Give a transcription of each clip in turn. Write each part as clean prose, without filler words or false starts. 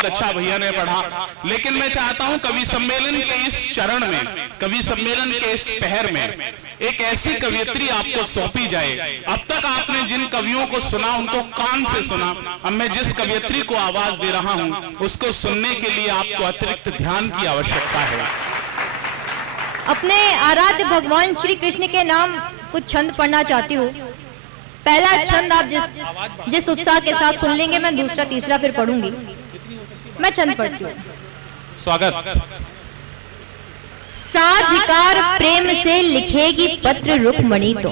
बहुत अच्छा भैया ने पढ़ा, लेकिन मैं चाहता हूं कवि सम्मेलन के इस चरण में, कवि सम्मेलन के इस पहर में एक ऐसी कवियत्री आपको सौंपी जाए। अब तक आपने जिन कवियों को सुना उनको कान से सुना, अब मैं जिस कवियत्री को आवाज दे रहा हूं उसको सुनने के लिए आपको अतिरिक्त ध्यान की आवश्यकता है। अपने आराध्य भगवान श्री कृष्ण के नाम कुछ छंद पढ़ना चाहती हूँ। पहला छंद आप जिस उत्साह के साथ सुन लेंगे, मैं दूसरा तीसरा फिर पढ़ूंगी। मैं छंद पढ़ती हूँ। स्वागत। साधिकार प्रेम से लिखेगी पत्र रुक्मणी, तो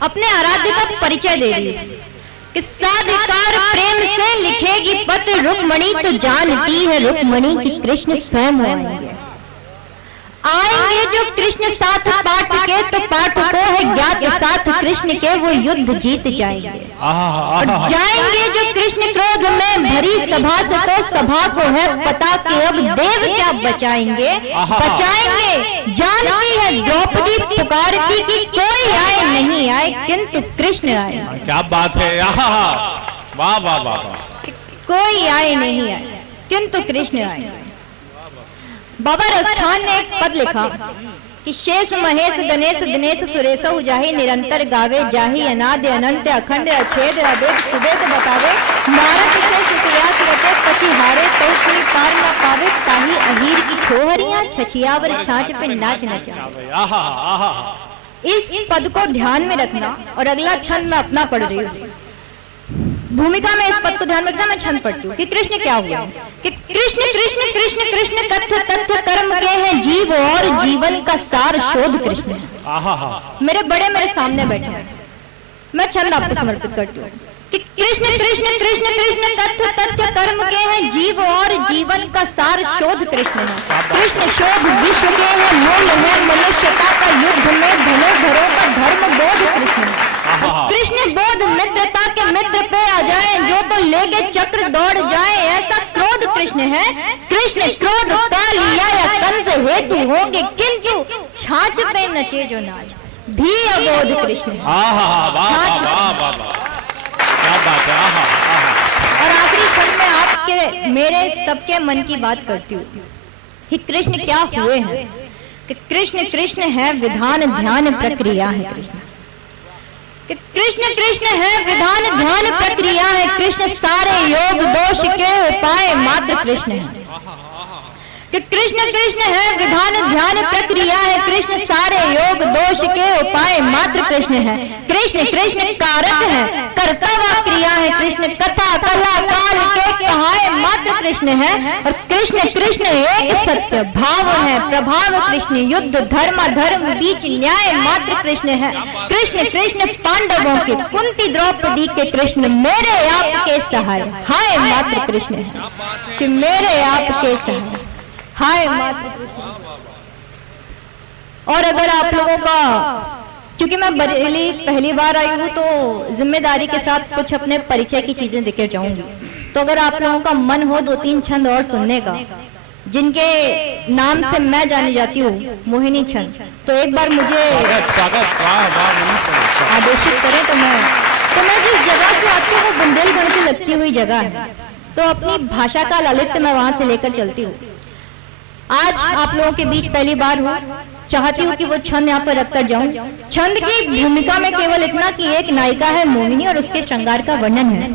अपने आराध्य का परिचय दे रही है कि साधिकार प्रेम से लिखेगी पत्र रुक्मणी, तो जानती है रुक्मणी कि कृष्ण स्वयं आएंगे जो कृष्ण साथ पाठ के, तो पाठ को है ज्ञात साथ कृष्ण के वो युद्ध जीत जाएंगे। और जाएंगे जो कृष्ण क्रोध में भरी सभा से, तो सभा को है पता कि अब देव क्या बचाएंगे। जानती है द्रौपदी पुकारती कि कोई आए नहीं आए किंतु कृष्ण आए। क्या बात है, वाह वाह वाह। कोई आए नहीं आए किंतु कृष्ण आए। बाबा रसखान ने एक पद लिखा कि शेष महेश गणेश दिनेश सुरेश जाहि निरंतर गावे, जाहि अनादि अनंत अखंड अछेद अद्वैत सुवेद बतावे, नारद से सुव्यास रटे पछी हारे, तो कोई पार न पावे, ताही अहीर की छोहरियां छछियावर छाछ पे नाच नचावे। इस पद को ध्यान में रखना। और अगला छंद मैं अपना पढ़ रही हूँ। भूमिका में इस पद को ध्यान में रखना। मैं छंद पढ़ती हूँ कि कृष्ण क्या हुआ कि कृष्ण कृष्ण कृष्ण कृष्ण तथ्य तथ्य कर्म के हैं जीव, और जीवन का सार शोध कृष्ण है। मेरे बड़े मेरे सामने बैठे हैं, मैं छंद आपको समर्पित करती हूँ कि कृष्ण कृष्ण कृष्ण कृष्ण तथ्य तथ्य कर्म के हैं जीव, और जीवन का सार शोध कृष्ण है। कृष्ण शोध विश्व के हैं मूल है मनुष्यता का, युद्ध में धनुर्धरों का धर्म बोध कृष्ण है। कृष्ण बोध मित्रता के मित्र पे आ जाए, जो तो लेके चक्र दौड़ जाए, ऐसा क्रोध कृष्ण है। कृष्ण क्रोध का लिया या कंस हेतु होंगे, किंतु छाछ पे नचे जो नाच भी अबोध कृष्ण है। और आखिरी क्षण में आपके मेरे सबके मन की बात करती हूँ कि कृष्ण क्या हुए हैं। कि कृष्ण कृष्ण है विधान ध्यान प्रक्रिया है कृष्ण। कि कृष्ण कृष्ण है विधान ध्यान प्रक्रिया है कृष्ण, सारे योग दोष के उपाय मात्र कृष्ण है। कि कृष्ण कृष्ण है विधान ध्यान प्रक्रिया है कृष्ण, सारे योग दोष के उपाय मात्र कृष्ण है। कृष्ण कृष्ण कारक है कर्ता व क्रिया है कृष्ण, कथा कला काल के कहाए मात्र कृष्ण है। और कृष्ण कृष्ण एक सत्य भाव है प्रभाव कृष्ण, युद्ध धर्म धर्म बीच न्याय मात्र कृष्ण है। कृष्ण कृष्ण पांडवों के कुंती द्रौपदी के कृष्ण, मेरे आपके सहाय हाय मात्र कृष्ण है। कि मेरे आपके सहाय हाय मात्र कृष्ण। और अगर आप लोगों का, क्योंकि मैं बरेली पहली बार आई हूँ तो जिम्मेदारी के साथ कुछ अपने परिचय की चीजें देकर जाऊंगी, तो अगर आप लोगों का मन हो 2-3 छंद और सुनने का जिनके नाम से मैं जानी जाती हूँ, मोहिनी छंद, तो एक बार मुझे आदेशित करें। तो मैं जिस जगह से आती हूँ वो बुंदेलखंड की लगती हुई जगह है, तो अपनी भाषा का ललित मैं वहां से लेकर चलती हूँ। आज आप लोगों के बीच पहली बार हूँ, चाहती हूँ कि वो छंद यहाँ पर रखकर जाऊं। छंद की भूमिका में केवल इतना कि एक नायिका है मोहिनी और उसके श्रृंगार का वर्णन है,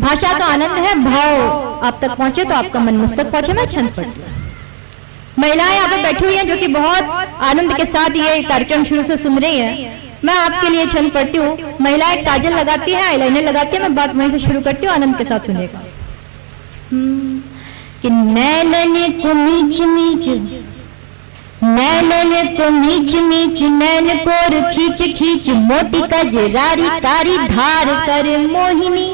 भाषा का आनंद है, भाव आप तक पहुंचे तो आपका मन मुझ तक पहुंचे। मैं छंद पढ़ती हूँ। महिलाएं यहाँ पे बैठी हुई हैं जो कि बहुत आनंद के साथ ये कार्यक्रम शुरू से सुन रही है। मैं आपके लिए छंद पढ़ती हूँ। महिलाएं काजल लगाती है, आईलाइनर लगाती है, मैं बात वहीं से शुरू करती हूँ, आनंद के साथ सुनेगा। कि नैनन को मीच मीच, नैनन को मीच मीच, नैन कोर खींच खींच, मोटी कजरारी कारी धार कर मोहिनी।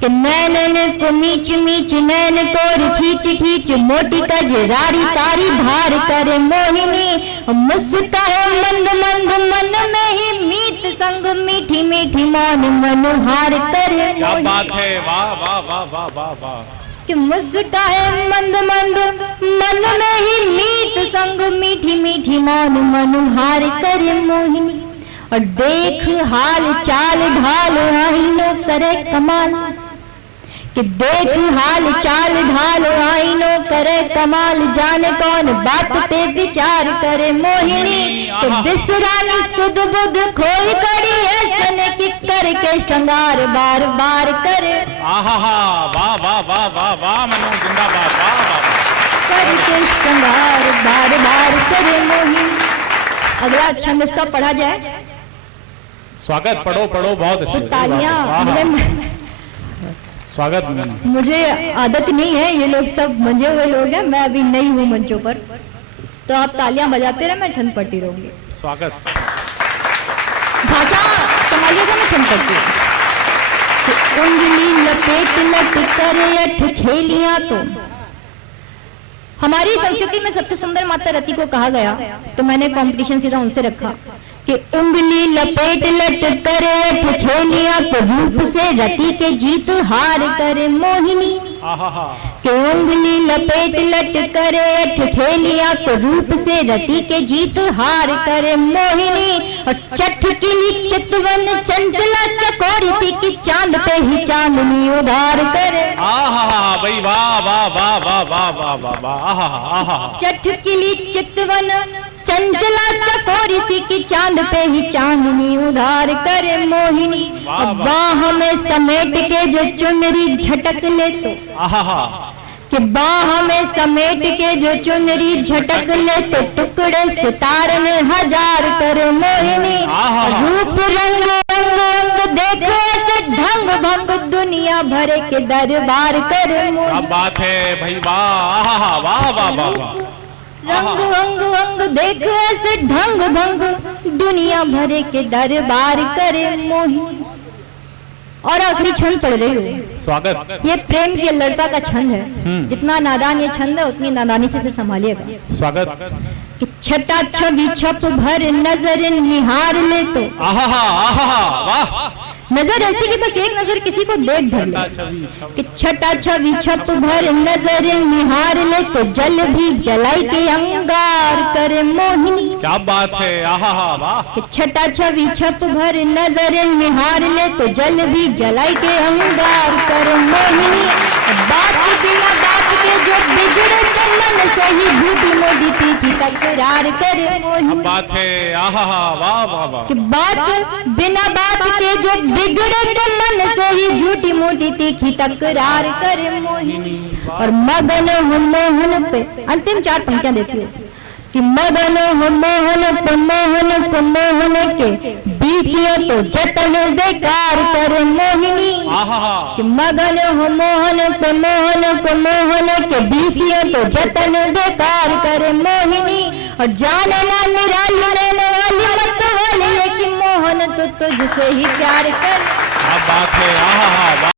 कि नैनन को मीच मीच, नैन कोर खींच खींच, मोटी कजरारी कारी धार कर मोहिनी। मुस्काए मंद मंद मन में ही मीत संग, मीठी मीठी मौन मनोहार कर। क्या बात है, वाह वाह वाह वाह वाह वाह। कि मुस्काए मंद मंद मन में ही मीत संग, मीठी मीठी मौन मनोहार कर मोहिनी। और देख हाल चाल ढाल आईनो करे कमाल, कि देख हाल चाल ढाल आईनो करे कमाल, जाने कौन बात पे विचार करे मोहिनी। तो बिसरानी सुध बुध खोई करी ऐसन की करके श्रृंगार बार बार करे। आहा वाह वाह वाह वाह वाह मनु जिंदाबाद वाह वाह करके श्रृंगार बार बार करे मोहिनी। अगला छंद इसका पढ़ा जाए। स्वागत पढ़ो पढ़ो बहुत तो अच्छी तालियां स्वागत। मुझे आदत नहीं है, ये लोग सब मंजे हुए लोग हैं, मैं अभी नई हूँ मंचों पर, तो आप तालियां बजाते रहे, मैं छंद पढ़ती रहूंगी। स्वागत। भाषा संभालिएगा, मैं छंद पढ़ती हूँ। कि उंगली लपेट लट कर अठ खेलियां, तो हमारी संस्कृति में सबसे सुंदर माता रति को कहा गया, तो मैंने कंपटीशन सीधा उनसे रखा कि उंगली लपेट लट कर अठ खेलियां, तो रूप से रति के जीत हार करे मोहिनी। कि उंगली लपेट लट कर अठ खेलियां, तो रूप से रति के जीत हार करे मोहिनी। और चटकिली चितवन चंचला चकोरी सी की चांद पे ही चांदनी उधार करे। भाई वाह वाह वाह वाह वाह वाह वाह वाह। चटकिली चितवन चंचला चकोरी सी की चांद पे ही चांदनी उधार करे मोहिनी। बाह में समेट के जो चुनरी झटक ले, तो कि बाह में समेट के जो चुनरी झटक ले, तो टुकड़े सितारन हजार करे मोहिनी। रूप रंग रंग रंग देखो ऐसे ढंग भंग, दुनिया भरे के दरबार करे मोहिनी। क्या बात है भाई वाह वाह वाह वाह। रंग अंग अंग देख ऐसे ढंग भंग, दुनिया भरे के दरबार करे मोहिनी। और आखिरी छंद पढ़ रही हूँ। स्वागत। ये प्रेम की लड़का का छंद है, जितना नादान ये छंद है उतनी नादानी से इसे संभालिएगा। स्वागत। कि छटा छवि छप भर नजर निहार ले, तो वाह। नजर ऐसी कि बस एक नजर किसी को देख भर ले। कि छटा छवि छप भर नजर निहार ले, तो जल भी जलाई के अंगार करे मोहिनी। क्या बात है वाह। कि छटा छवि छप भर नजर निहार ले, तो जल भी जलाई के अंगार करे मोहिनी। बात बिना बात के जो बिगड़े, तो मन से ही झूठी मोटी तीखी तकरार करे मोहिनी। बात है वाह वाह वाह। कि बात बिना बात के जो बिगड़े, तो मन से ही झूठी मोटी तीखी तकरार करे मोहिनी। और मगन हो मोहन पे, अंतिम 4 पंक्तियां देती हूँ। कि मगन हो मोहन पे मोहन को मोहन के बीसियों, तो जतन बेकार करे मोहिनी। कि मगन हो मोहन पे मोहन को मोहन के बीसियों, तो जतन बेकार करे मोहिनी। और जाने ना निराली रहने वाली मत वाली है, कि मोहन तो तुझसे ही प्यार कर। क्या बात है